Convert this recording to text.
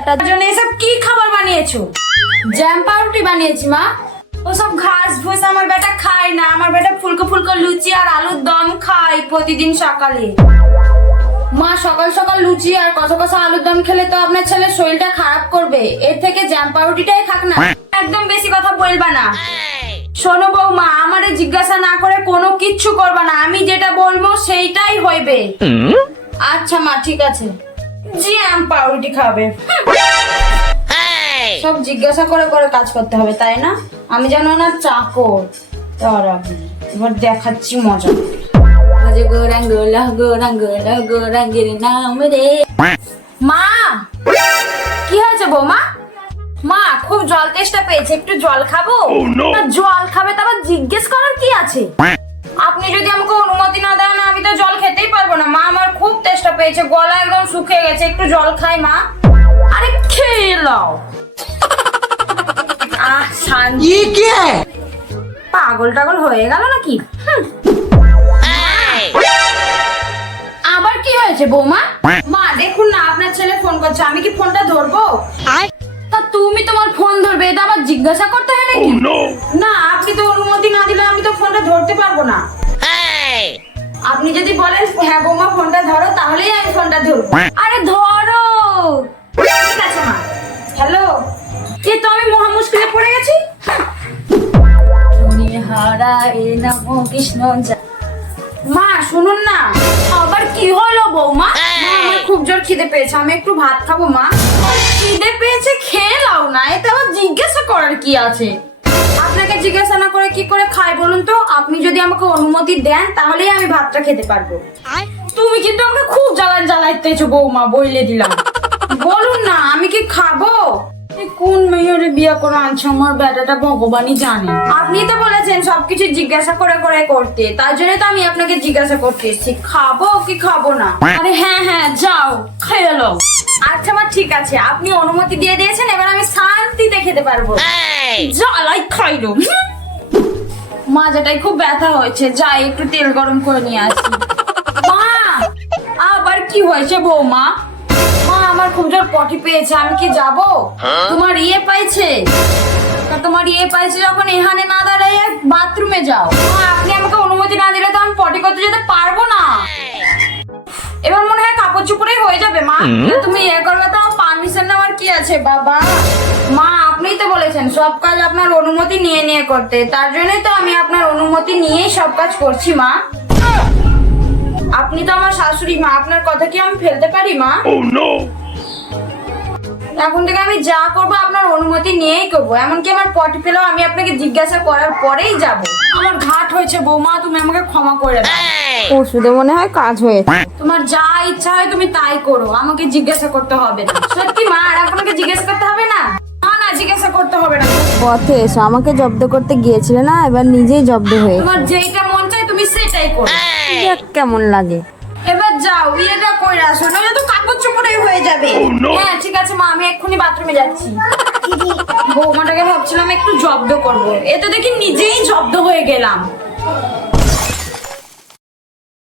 Better জন্য এসব কি খাবার বানিয়েছো? জ্যাম পাউরুটি বানিয়েছি মা। ওসব ঘাস ভুস আমার বেটা খায় না। আমার বেটা ফুলকো ফুলকো লুচি আর আলুর দম খায় প্রতিদিন সকালে। মা সকাল সকাল লুচি আর কষা কষা আলুর দম খেলে তো আপনার ছেলের শরীরটা খারাপ করবে। এর থেকে জ্যাম পাউরুটিটাই খাক না। একদম বেশি কথা বলবা না। শোনো বৌমা আমারে জিজ্ঞাসা না করে কোনো কিচ্ছু করবা না। আমি যেটা বলব সেইটাই হইবে। আচ্ছা মা ঠিক আছে। জ্যাম পাউরুটি খাবে। সব জিজ্ঞাসা করে করে কাজ করতে হবে তাই না? আমি যেন না চাকর। তারাবি এবার দেখাচ্ছি মজা। গোরাঙ্গ নাম রে। মা! কি হয়েছে বৌমা? মা খুব জল তেষ্টা পেয়েছে একটু জল খাব? না, জল খাবে তারপর জিজ্ঞেস করার কি আছে? গেছে গলা একদম শুকিয়ে গেছে একটু জল খাই মা। আরে খেয়ে নাও। আহ শান্তি। কে? পাগল টাগল হয়ে গেল নাকি? আবার কি হয়েছে বৌমা? মা দেখুন না আপনার ছেলে ফোন করছে। আমি কি ফোনটা ধরবো? তা তুমি তোমার ফোন ধরবে এটা আবার জিজ্ঞাসা করতে হয় নাকি? Oh, না আপনি তো অনুমতি না দিলে আমি তো ফোনটা ধরতে পারব না। আপনি যদি বলেন হ্যাঁ বৌমা ফোনটা ধরো তাহলেই আমি ফোনটা ধরবো। আরে ধরো! ঠিক আছে মা। হ্যালো? এ তো আমি মহা মুশকিলে পড়ে গেছি? মা শুনুন না। আবার কি হলো বৌমা? আমার খুব জোর খিদে পেয়েছে। আমি একটু ভাত খাব মা। খিদে পেয়েছে খেয়ে নাও না। এতে আবার জিজ্ঞাসা করার কি আছে? আপনাকে জিজ্ঞাসা না করে কি করে খাই বলুন তো? আপনি যদি আমাকে অনুমতি দেন তাহলেই আমি ভাতটা খেতে পারব। তুমি কিন্তু আমাকে খুব জ্বালান জ্বালাইতেছো বৌমা বইলে দিলাম। বলুন না আমি কি খাব? কোন মেয়ের বিয়ে করে আনছে? আমার বেটাটা ভগবানই জানে। আপনি তো বলেছেন সবকিছু জিজ্ঞাসা করে করে করতে। তার জন্য তো আমি আপনাকে জিজ্ঞাসা করতে এসেছি। খাব কি খাব না? আরে হ্যাঁ হ্যাঁ যাও খেয়ে আচ্ছা মা ঠিক আছে। আপনি অনুমতি দিয়ে দিয়েছেন এবার আমি শান্তিতে খেতে পারব। জ্বালাই খাইলো। মাজাটাই খুব ব্যথা হয়েছে যাই একটু তেল গরম করে নিয়ে আসি। মা আবার কি হয়েছে বৌমা? মা আমার খুব জোর পটি পেয়েছে আমি কি যাব? তোমার ইয়ে পাইছে? তোমার ইয়ে পাইছে যখন এখানে না দাঁড়াই বাথরুমে যাও। আপনি আমাকে অনুমতি না দিলে তো আমি পটি করতে যেতে পারব মনে হয় হয়ে যাবে মা। তুমি ইয়ে করবে তো পারমিশন নেওয়ার কি আছে? বাবা মা আপনিই তো বলেছেন সব কাজ আপনার অনুমতি নিয়ে নিয়ে করতে। তার জন্যই তো আমি আপনার অনুমতি নিয়েই সব কাজ করছি মা। আপনি তো আমার শাশুড়ি মা। আপনার কথা কি আমি ফেলতে পারি মা? এখন থেকে আমি যা করব আপনার অনুমতি নিয়েই করব। এমনকি আমার পটি পেলেও আমি আপনাকে জিজ্ঞাসা করার পরেই যাব। আমার ঘাট হয়েছে বৌমা তুমি আমাকে ক্ষমা করে দাও। ওষুধে মনে হয় কাজ হয়েছে। তোমার যা ইচ্ছা হয় তুমি তাই করো আমাকে জিজ্ঞাসা করতে হবে না। সত্যি মা আর আপনাকে জিজ্ঞাসা করতে হবে না? না না জিজ্ঞাসা করতে হবে না। পথে এসো আমাকে জব্দ করতে গিয়েছিলে না এবার নিজেই জব্দ হয়ে তোমার যেইটা মন চায় তুমি সেটাই করো। দেখ কেমন লাগে। যাও ইয়েটা কই আসো নইলে তো কাপড় চোপড়ে হয়ে যাবে। হ্যাঁ ঠিক আছে মা আমি এক্ষুনি বাথরুমে যাচ্ছি। বৌমাটাকে ভাবছিলাম একটু জব্দ করব। এ তো দেখি নিজেই জব্দ হয়ে গেলাম।